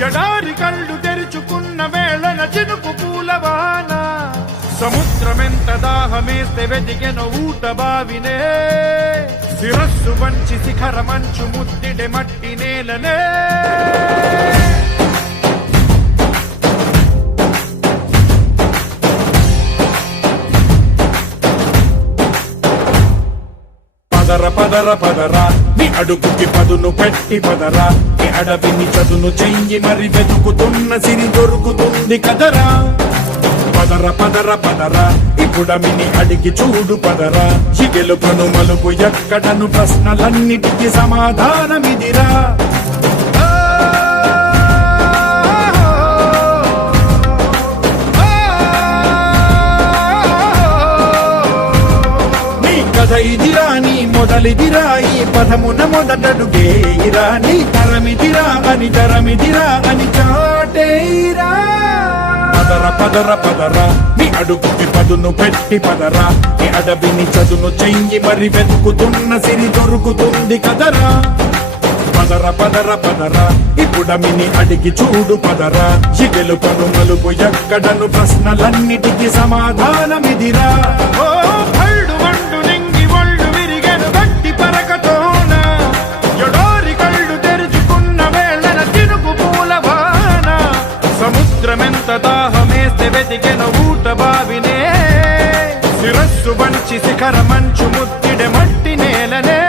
ఎడారి కళ్ళు తెరుచుకున్న వేళన చినుకు పూలవాన సముద్రమెంత దాహమేస్తే వెతికెను ఊట బావినే శిరస్సు వంచి శిఖర మంచు ముద్దిడే మట్టి నేలనే పదర పదర పదరా నీ అడుగుకి పదును పెట్టి పదరా నీ అడవిని చదును చెయ్యి మరి వెతుకుతున్న సిరి దొరుకుతుంది కదరా పదర పదర పదరా ఇప్పుడమిని అడిగి చూడు పదరా ఈ గెలుపును మలుపు ఎక్కడను ప్రశ్నలన్నిటికీ సమాధానమిదిరా ఇదిరా నీ మొదలిదిరా ఈ పదమున మొదటడుగేయిరా నీ తరమిదిరా అని చాటేరా పదర పదర పదరా నీ అడుగుకి పదును పెట్టి పదరా నీ అడవిని చదును చెయ్యి మరి వెతుకుతున్న సిరి దొరుకుతుంది కదరా పదర పదర పదరా ఇప్పుడమిని అడిగి చూడు పదరా ఈ గెలుపను మలుపు ఎక్కడను ప్రశ్నలన్నిటికీ సమాధానమిదిరా సముద్రమెంత దాహమేస్తే వెతికెను ఊట బావినే శిరస్సు వంచి శిఖర మంచు ముద్దిడే మట్టి నేలనే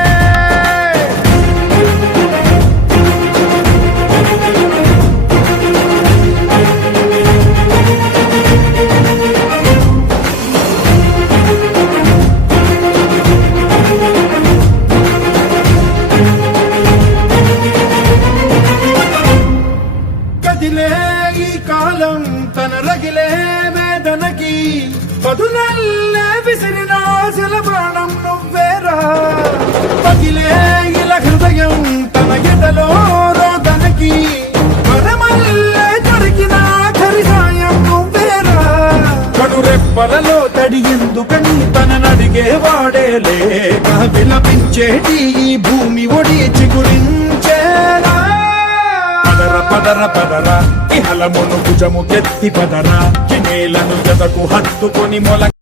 ఈ కాలం తన రగిలే వేదనకి పదునల్లే విసిరిన ఆశల బాణం నువ్వేరా పగిలే ఇలా హృదయం తన ఎదలో రోదనకి పరమల్లే దొరికిన ఆఖరి సాయం నువ్వేరా కడురెప్పలలో తడి ఎందుకని తననడిగే వాడే లేక విలపించేటి ఈ భూమి ఒడి చిగురించేరా పదర పదరా ఇహలమును భుజము కెత్తి పదరా నేలను జతకు హత్తుకొని మొల